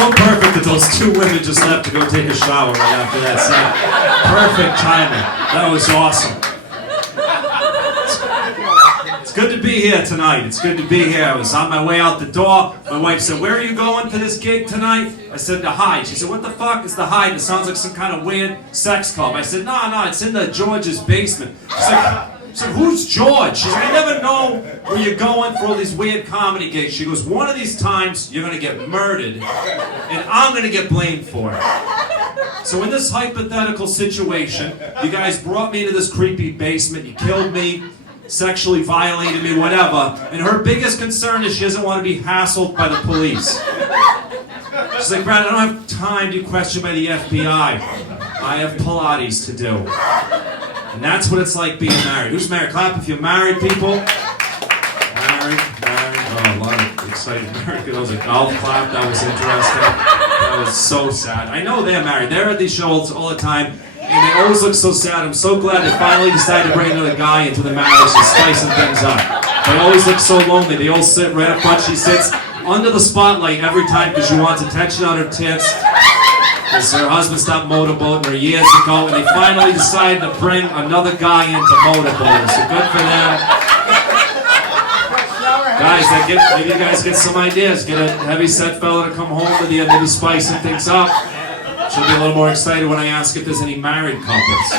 so perfect that those two women just left to go take a shower right after that set. Perfect timing. That was awesome. It's good to be here tonight. It's good to be here. I was on my way out the door. My wife said, "Where are you going to this gig tonight?" I said, "The Hyde." She said, "What the fuck is the Hyde? It sounds like some kind of weird sex club." I said, No, it's in the George's basement." She's like, "Who's George?" She's like, "I never know where you're going for all these weird comedy gigs." She goes, "One of these times, you're going to get murdered, and I'm going to get blamed for it." So in this hypothetical situation, you guys brought me to this creepy basement, you killed me, sexually violated me, whatever, and her biggest concern is she doesn't want to be hassled by the police. She's like, "Brad, I don't have time to be questioned by the FBI. I have Pilates to do." And that's what it's like being married. Who's married? Clap if you're married, people. Married. Oh, a lot of excited married. That was a golf clap. That was interesting. That was so sad. I know they're married. They're at these shows all the time, and they always look so sad. I'm so glad they finally decided to bring another guy into the marriage and spicing things up. They always look so lonely. They all sit right up front. She sits under the spotlight every time because she wants attention on her tits. Because her husband stopped motorboating her years ago, and they finally decided to bring another guy into motorboating. So good for them. Guys, maybe you guys get some ideas. Get a heavy-set fella to come home with you and maybe spicing things up. She'll be a little more excited when I ask if there's any married couples.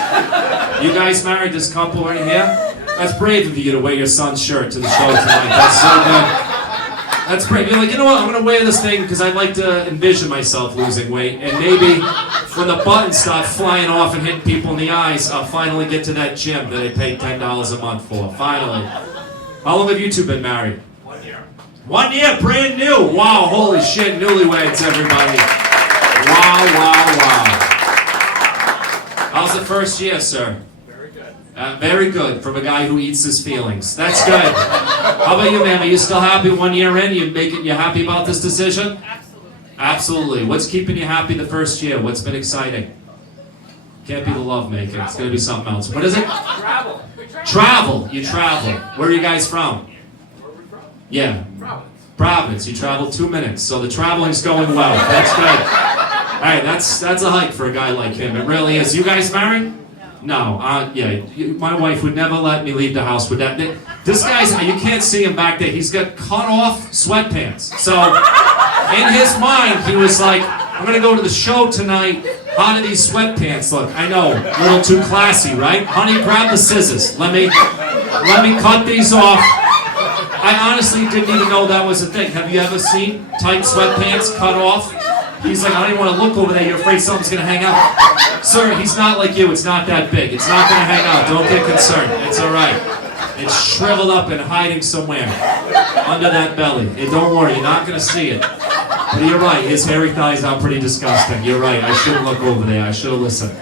You guys married, this couple right here? That's brave of you to wear your son's shirt to the show tonight. That's so good. That's brave. You're like, you know what, I'm going to wear this thing because I'd like to envision myself losing weight. And maybe when the buttons stop flying off and hitting people in the eyes, I'll finally get to that gym that I paid $10 a month for. Finally. How long have you two been married? 1 year. 1 year, brand new. Wow, holy shit, newlyweds, everybody. Wow. How's the first year, sir? Very good, from a guy who eats his feelings. That's good. How about you, ma'am? Are you still happy 1 year in? You happy about this decision? Absolutely. What's keeping you happy the first year? What's been exciting? Can't be the love making. It's going to be something else. What is it? Travel. Travel. You travel. Where are you guys from? Where are we from? Yeah. Providence. You traveled 2 minutes, so the traveling's going well. That's good. All right, that's a hike for a guy like him. It really is. You guys married? No, my wife would never let me leave the house with that. This guy's, you can't see him back there, he's got cut off sweatpants. So, in his mind, he was like, I'm going to go to the show tonight, how do these sweatpants look? I know, a little too classy, right? Honey, grab the scissors, let me cut these off. I honestly didn't even know that was a thing. Have you ever seen tight sweatpants cut off? He's like, I don't even want to look over there, you're afraid something's going to hang out. Sir, he's not like you, it's not that big. It's not going to hang out, don't get concerned. It's alright. It's shriveled up and hiding somewhere under that belly. And don't worry, you're not going to see it. But you're right, his hairy thighs are pretty disgusting. You're right, I shouldn't look over there, I should have listened.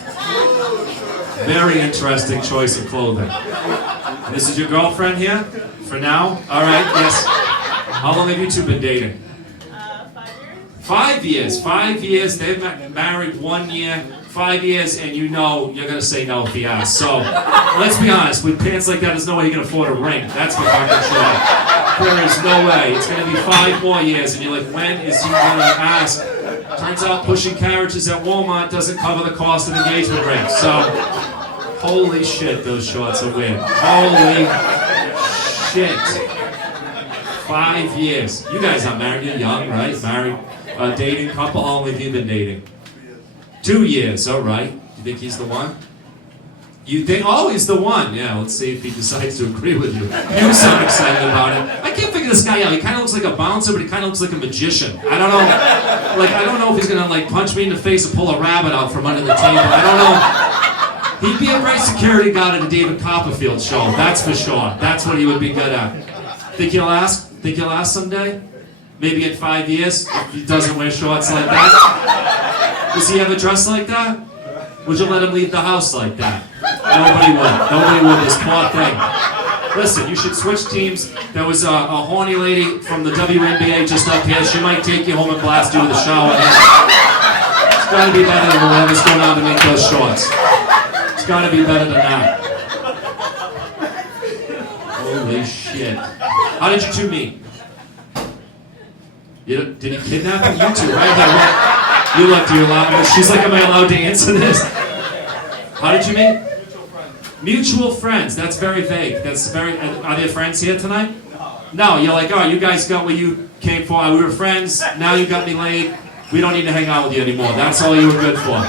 Very interesting choice of clothing. And this is your girlfriend here? For now? Alright, yes. How long have you two been dating? 5 years. 5 years. They've been married 1 year, 5 years, and you know you're going to say no if he asks. So, let's be honest. With pants like that, there's no way you can afford a ring. That's for fucking sure. There is no way. It's going to be 5 more years, and you're like, when is he going to ask? Turns out pushing carriages at Walmart doesn't cover the cost of engagement rings. So, holy shit, those shorts are weird. Holy shit. 5 years. You guys are married. You're young, right? Married. Dating couple, how long have you been dating? 2 years, alright. You think he's the one? You think, oh, he's the one. Yeah, let's see if he decides to agree with you. You sound excited about it. I can't figure this guy out. He kind of looks like a bouncer, but he kind of looks like a magician. I don't know. I don't know if he's going to, punch me in the face and pull a rabbit out from under the table. I don't know. He'd be a great security guard at a David Copperfield show. That's for sure. That's what he would be good at. Think he'll ask? Think he'll ask someday? Maybe in 5 years, if he doesn't wear shorts like that. Does he ever dress like that? Would you let him leave the house like that? Nobody would. Nobody would, this poor thing. Listen, you should switch teams. There was a horny lady from the WNBA just up here. She might take you home and blast you with a shower. It's got to be better than whatever's going on to make those shorts. It's got to be better than that. Holy shit. How did you two meet? Did he kidnap you? You two, right? You looked, you're allowed. She's like, am I allowed to answer this? How did you meet? Mutual friends. That's very vague. That's very. Are there friends here tonight? No. You're like, oh, you guys got what you came for. We were friends. Now you got me laid. We don't need to hang out with you anymore. That's all you were good for.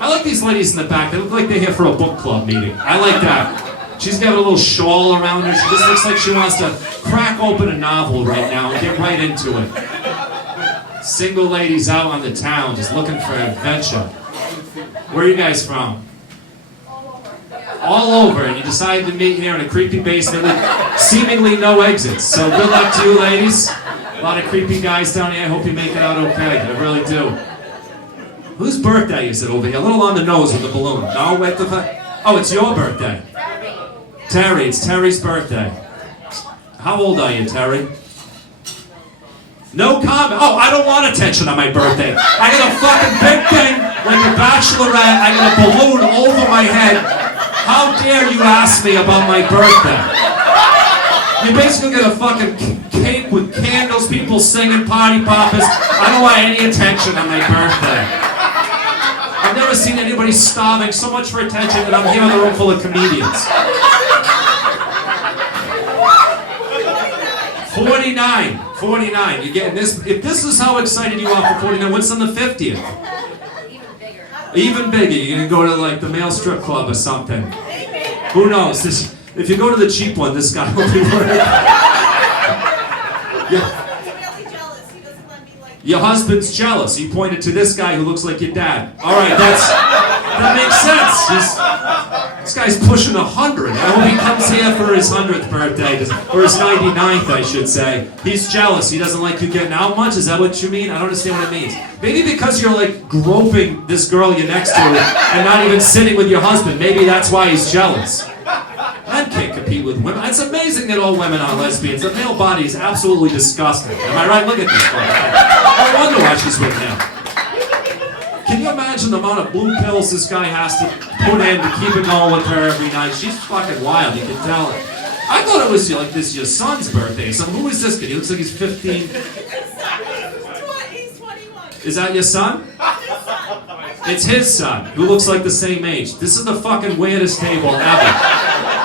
I like these ladies in the back. They look like they're here for a book club meeting. I like that. She's got a little shawl around her. She just looks like she wants to crack open a novel right now and get right into it. Single ladies out on the town just looking for adventure. Where are you guys from? All over, and you decided to meet here in a creepy basement with seemingly no exits. So good luck to you, ladies. A lot of creepy guys down here. I hope you make it out okay. I really do. Whose birthday is it over here? A little on the nose with the balloon. No, wait the fuck. Oh, it's your birthday. Terry, it's Terry's birthday. How old are you, Terry? No comment. Oh, I don't want attention on my birthday. I got a fucking big thing like a bachelorette. I got a balloon over my head. How dare you ask me about my birthday? You basically get a fucking cake with candles, people singing, party poppers. I don't want any attention on my birthday. I've never seen anybody starving so much for attention, and I'm here in a room full of comedians. 49. You're getting this. If this is how excited you are for 49, what's on the 50th? Even bigger. You're gonna go to like the male strip club or something. Who knows? If you go to the cheap one, this guy will be worried. Your husband's jealous. He pointed to this guy who looks like your dad. All right, that makes sense. This guy's pushing 100. I hope he comes here for his 100th birthday, or his 99th, I should say. He's jealous. He doesn't like you getting out much. Is that what you mean? I don't understand what it means. Maybe because you're like groping this girl you're next to and not even sitting with your husband. Maybe that's why he's jealous. Men can't compete with women. It's amazing that all women are lesbians. The male body is absolutely disgusting. Am I right? Look at this one. I wonder why she's with him. Can you imagine the amount of blue pills this guy has to put in to keep it going with her every night? She's fucking wild, you can tell it. I thought it was like this your son's birthday. So who is this kid? He looks like he's 15. He's 21. Is that your son? It's his son, who looks like the same age. This is the fucking weirdest table ever.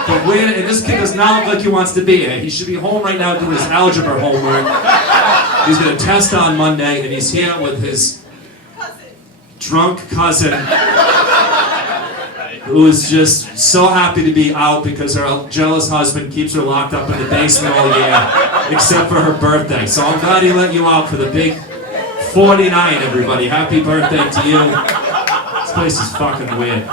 But weird, and this kid does not look like he wants to be here. He should be home right now doing his algebra homework. He's gonna test on Monday, and he's here with his drunk cousin, who is just so happy to be out because her jealous husband keeps her locked up in the basement all year, except for her birthday. So I'm glad he let you out for the big 49, everybody. Happy birthday to you. This place is fucking weird.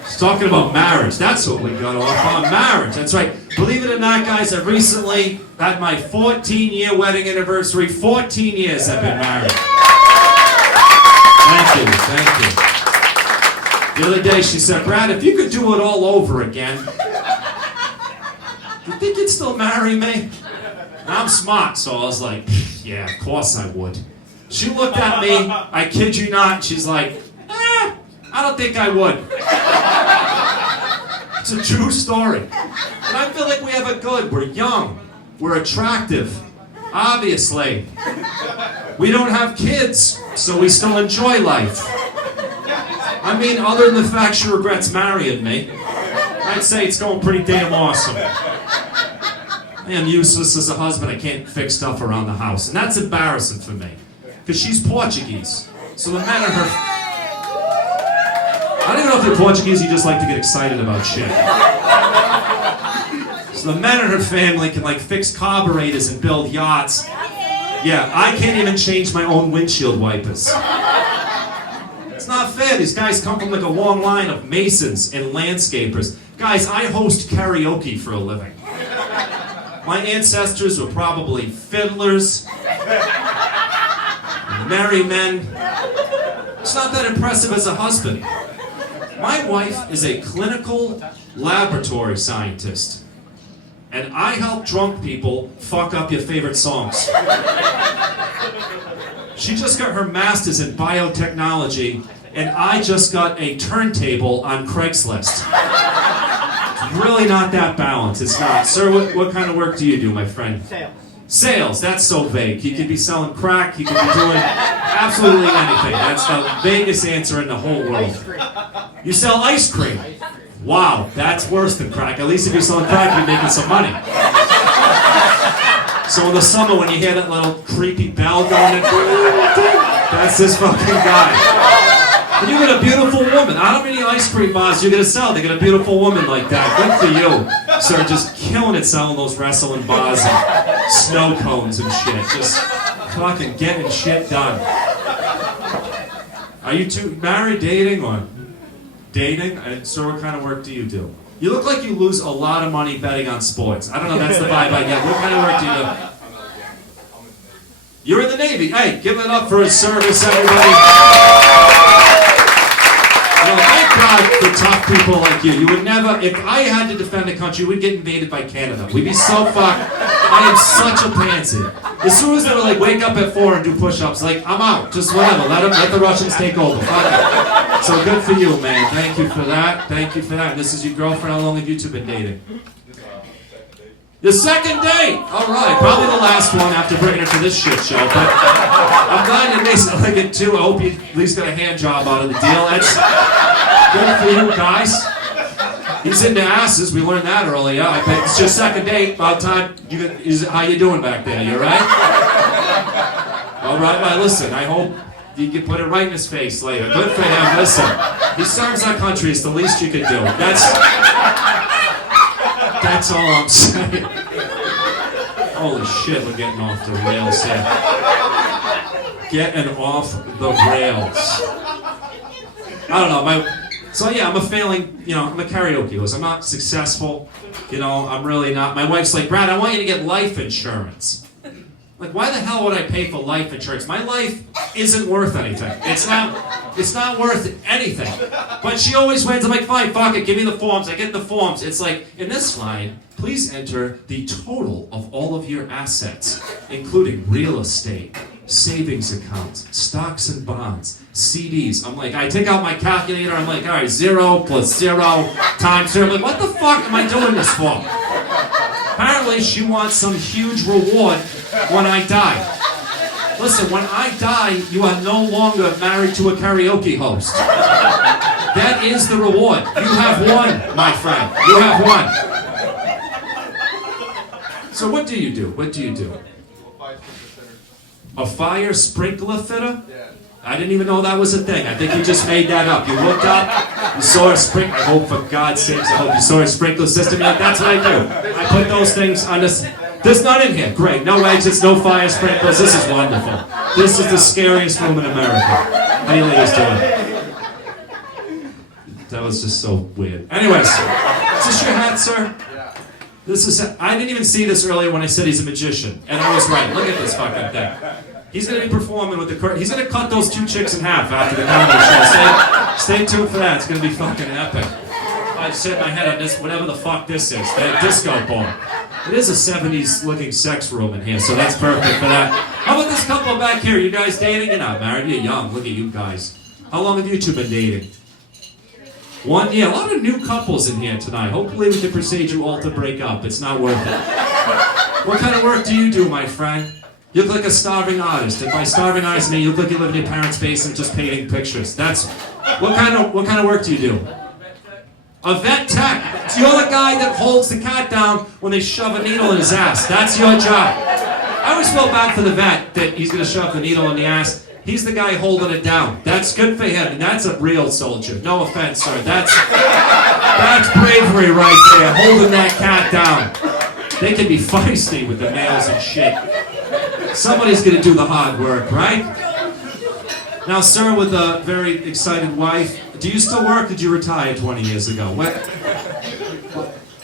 It's talking about marriage. That's what we got off on. Marriage. That's right. Believe it or not, guys, I recently had my 14-year wedding anniversary. 14 years I've been married. Thank you. The other day she said, Brad, if you could do it all over again, you think you'd still marry me? And I'm smart, so I was like, yeah, of course I would. She looked at me, I kid you not, she's like, I don't think I would. It's a true story. And I feel like we have it good. We're young. We're attractive. Obviously. We don't have kids, so we still enjoy life. I mean, other than the fact she regrets marrying me, I'd say it's going pretty damn awesome. I am useless as a husband. I can't fix stuff around the house. And that's embarrassing for me. Because she's Portuguese. So the men of her... I don't even know if you're Portuguese, you just like to get excited about shit. So the men in her family can like fix carburetors and build yachts. Yeah, I can't even change my own windshield wipers. It's not fair. These guys come from like a long line of masons and landscapers. Guys, I host karaoke for a living. My ancestors were probably fiddlers, merry men. It's not that impressive as a husband. My wife is a clinical laboratory scientist. And I help drunk people fuck up your favorite songs. She just got her master's in biotechnology, and I just got a turntable on Craigslist. It's really not that balanced. It's not. Sir, what kind of work do you do, my friend? Sales. Sales, that's so vague. He could be selling crack, he could be doing absolutely anything. That's the vaguest answer in the whole world. You sell ice cream. Wow, that's worse than crack. At least if you're selling crack, you're making some money. So in the summer when you hear that little creepy bell going, that's this fucking guy. And you got a beautiful woman. How many ice cream bars you're gonna sell? They got a beautiful woman like that. Good for you. Sir, just killing it selling those wrestling bars and snow cones and shit. Just fucking getting shit done. Are you two married, dating, or dating? And sir, what kind of work do you do? You look like you lose a lot of money betting on sports. I don't know, that's the vibe I get. What kind of work do you do? You're in the Navy. Hey, give it up for his service, everybody. Well, thank God for tough people like you. You would never, if I had to defend the country, we'd get invaded by Canada. We'd be so fucked. I am such a pansy. As soon as they were like, wake up at 4 and do push-ups, like, I'm out. Just whatever. Let the Russians take over. Fuck it. So good for you, man. Thank you for that. Thank you for that. And this is your girlfriend. How long have you two been dating? The second date! Alright, probably the last one after bringing her to this shit show, but I'm glad you basically like it too. I hope you at least got a hand job out of the deal. That's good for you guys. He's into asses, we learned that earlier. I bet it's your second date, about time. How you doing back there? You alright? Alright, well listen, I hope you can put it right in his face later. Good for him, listen. He serves our country, it's the least you could do. That's all I'm saying. Holy shit, we're getting off the rails here. Getting off the rails. I don't know, so yeah, I'm a failing, I'm a karaoke host. I'm not successful, I'm really not. My wife's like, Brad, I want you to get life insurance. Like, why the hell would I pay for life insurance? My life isn't worth anything. It's not worth anything. But she always wins. I'm like, fine, fuck it, give me the forms. I get the forms. It's like, in this line, please enter the total of all of your assets, including real estate, savings accounts, stocks and bonds, CDs. I'm like, I take out my calculator. I'm like, all right, 0 plus 0 times 0. I'm like, what the fuck am I doing this for? Apparently, she wants some huge reward when I die. Listen, when I die, you are no longer married to a karaoke host. That is the reward. You have won, my friend. You have won. So what do you do? What do you do? A fire sprinkler fitter? I didn't even know that was a thing. I think you just made that up. You looked up, you saw a sprinkler. I hope, for God's sakes, I hope you saw a sprinkler system. You're like, that's what I do. I put those things on this. There's none in here. Great. No exits, no fire sprinklers. This is wonderful. This is the scariest room in America. How you ladies doing? That was just so weird. Anyways, is this your hat, sir? This is. I didn't even see this earlier when I said he's a magician. And I was right. Look at this fucking thing. He's going to be performing with the curtain. He's going to cut those 2 chicks in half after the comedy show. Stay tuned for that. It's going to be fucking epic. I just hit my head on this, whatever the fuck this is. That disco ball. It is a 70s looking sex room in here, so that's perfect for that. How about this couple back here? You guys dating? You're not married. You're young. Look at you guys. How long have you two been dating? 1 year. A lot of new couples in here tonight. Hopefully we can persuade you all to break up. It's not worth it. What kind of work do you do, my friend? You look like a starving artist. And by starving artist, I mean you look like you live in your parents' basement just painting pictures. That's what kind of work do you do? A vet tech. So you're the guy that holds the cat down when they shove a needle in his ass. That's your job. I always feel bad for the vet that he's gonna shove the needle in the ass. He's the guy holding it down. That's good for him, and that's a real soldier. No offense, sir. That's bravery right there, holding that cat down. They can be feisty with the nails and shit. Somebody's gonna do the hard work, right? Now, sir, with a very excited wife, do you still work? Or did you retire 20 years ago? What?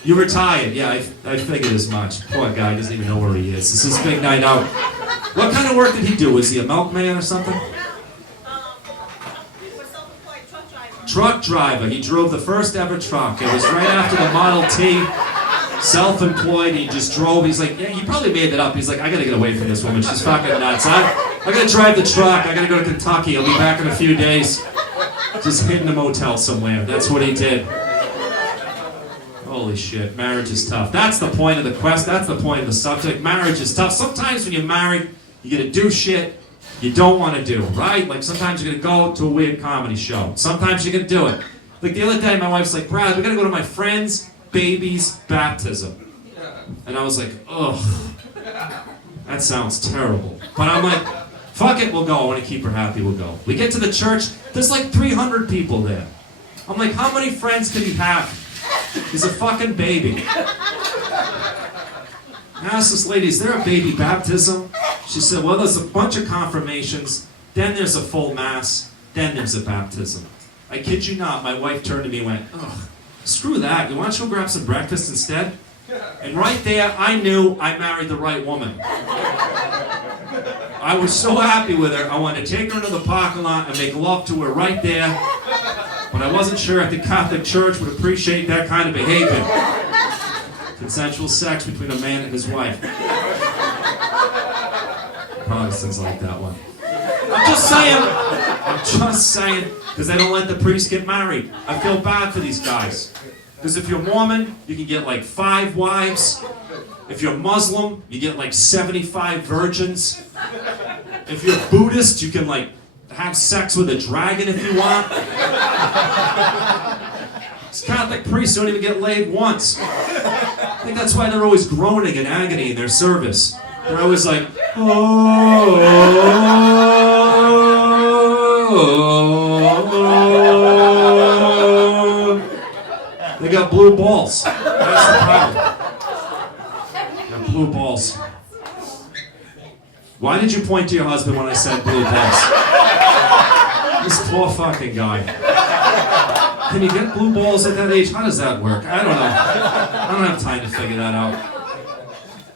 You retired? Yeah, I figured as much. Poor guy doesn't even know where he is. This is his big night out. What kind of work did he do? Was he a milkman or something? He was self-employed truck driver. Truck driver. He drove the first ever truck. It was right after the Model T. Self-employed. He just drove. He's like, yeah, he probably made that up. He's like, I gotta get away from this woman. She's fucking nuts. I gotta drive the truck. I gotta go to Kentucky. I'll be back in a few days. Just hid in a motel somewhere. That's what he did. Holy holy shit, marriage is tough. That's the point of the quest. That's the point of the subject. Marriage is tough. Sometimes when you're married, you get to do shit you don't want to do, right? Like sometimes you're going to go to a weird comedy show. Sometimes you're going to do it. Like the other day, my wife's like, Brad, we got to go to my friend's baby's baptism. And I was like, ugh, that sounds terrible. But I'm like, fuck it, we'll go. I want to keep her happy, we'll go. We get to the church, there's like 300 people there. I'm like, how many friends could he have? He's a fucking baby. I asked this lady, is there a baby baptism? She said, well, there's a bunch of confirmations, then there's a full mass, then there's a baptism. I kid you not, my wife turned to me and went, ugh, screw that, you want to go grab some breakfast instead? And right there, I knew I married the right woman. I was so happy with her, I wanted to take her into the parking lot and make love to her right there. But I wasn't sure if the Catholic Church would appreciate that kind of behavior. Consensual sex between a man and his wife. Protestants like that one. I'm just saying, because they don't let the priest get married. I feel bad for these guys. Because if you're Mormon, you can get like 5 wives. If you're Muslim, you get like 75 virgins. If you're Buddhist, you can like have sex with a dragon if you want. These Catholic priests don't even get laid once. I think that's why they're always groaning in agony in their service. They're always like, oh. They got blue balls. That's the problem. They got blue balls. Why did you point to your husband when I said blue balls? This poor fucking guy. Can you get blue balls at that age? How does that work? I don't know. I don't have time to figure that out.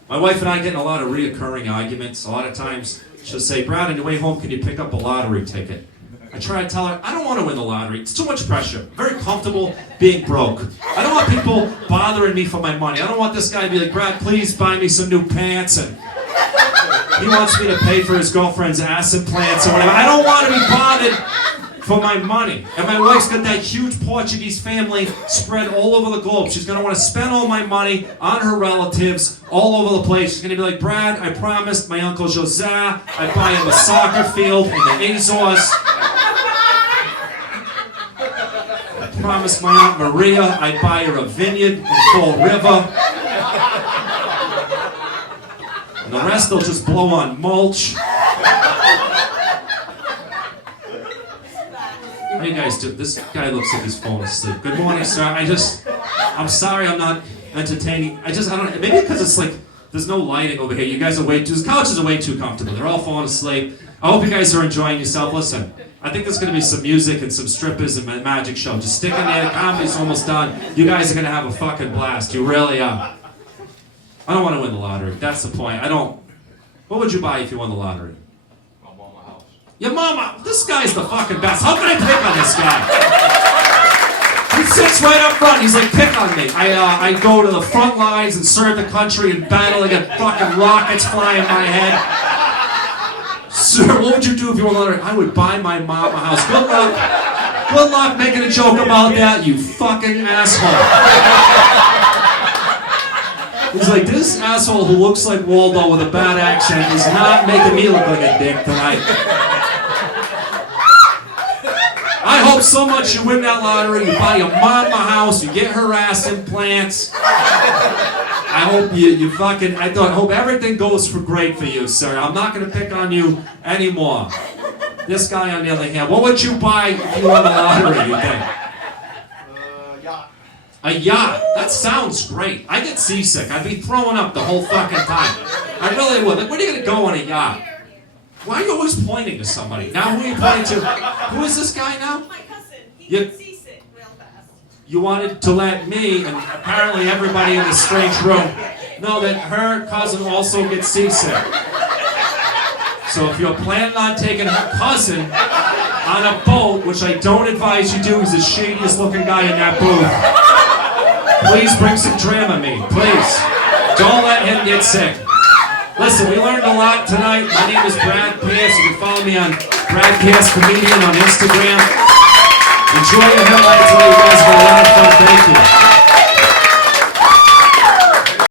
My wife and I get in a lot of reoccurring arguments. A lot of times she'll say, Brad, on your way home, can you pick up a lottery ticket? I try to tell her, I don't want to win the lottery. It's too much pressure. I'm very comfortable being broke. I don't want people bothering me for my money. I don't want this guy to be like, Brad, please buy me some new pants. And he wants me to pay for his girlfriend's ass implants or whatever. I don't want to be bothered for my money. And my wife's got that huge Portuguese family spread all over the globe. She's going to want to spend all my money on her relatives all over the place. She's going to be like, Brad, I promised my Uncle Jose I'd buy him a soccer field in the Azores. I promised my Aunt Maria I'd buy her a vineyard in Fall River. And the rest will just blow on mulch. How do you guys do? This guy looks like he's falling asleep. Good morning, sir. I'm sorry I'm not entertaining. I don't, maybe because it's like, there's no lighting over here. You guys are this couches are way too comfortable. They're all falling asleep. I hope you guys are enjoying yourself. Listen, I think there's going to be some music and some strippers and a magic show. Just stick in there. Comedy's almost done. You guys are going to have a fucking blast. You really are. I don't want to win the lottery. That's the point. What would you buy if you won the lottery? Your mama, this guy's the fucking best. How can I pick on this guy? He sits right up front. He's like, pick on me. I go to the front lines and serve the country in battle. I get fucking rockets flying in my head. Sir, what would you do if you won the lottery? I would buy my mom a house. Good luck. Good luck making a joke about that, you fucking asshole. He's like, this asshole who looks like Waldo with a bad accent is not making me look like a dick tonight. I hope so much you win that lottery, you buy your mom a house, you get her ass implants. I hope I hope everything goes for great for you, sir. I'm not going to pick on you anymore. This guy on the other hand, what would you buy if you won the lottery, you think? Yacht. A yacht? That sounds great. I get seasick. I'd be throwing up the whole fucking time. I really would. Like, when are you going to go on a yacht? Why are you always pointing to somebody? Now who are you pointing to? Who is this guy now? My cousin. He gets seasick real fast. You wanted to let me, and apparently everybody in this strange room, know that her cousin also gets seasick. So if you're planning on taking her cousin on a boat, which I don't advise you do, he's the shadiest looking guy in that booth, please bring some Dramamine, please. Don't let him get sick. Listen, we learned a lot tonight. My name is Brad Pierce. You can follow me on Brad Pierce Comedian on Instagram. Enjoy your highlights. You guys have a lot of fun. Thank you.